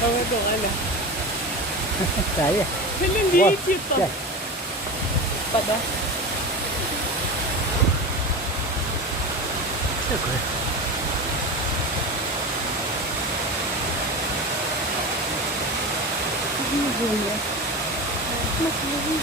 Pardon, Aile. Dai. Pelin di dito. Dai. Pada. Ecco. Nasıl oluyor? Nasıl oluyor?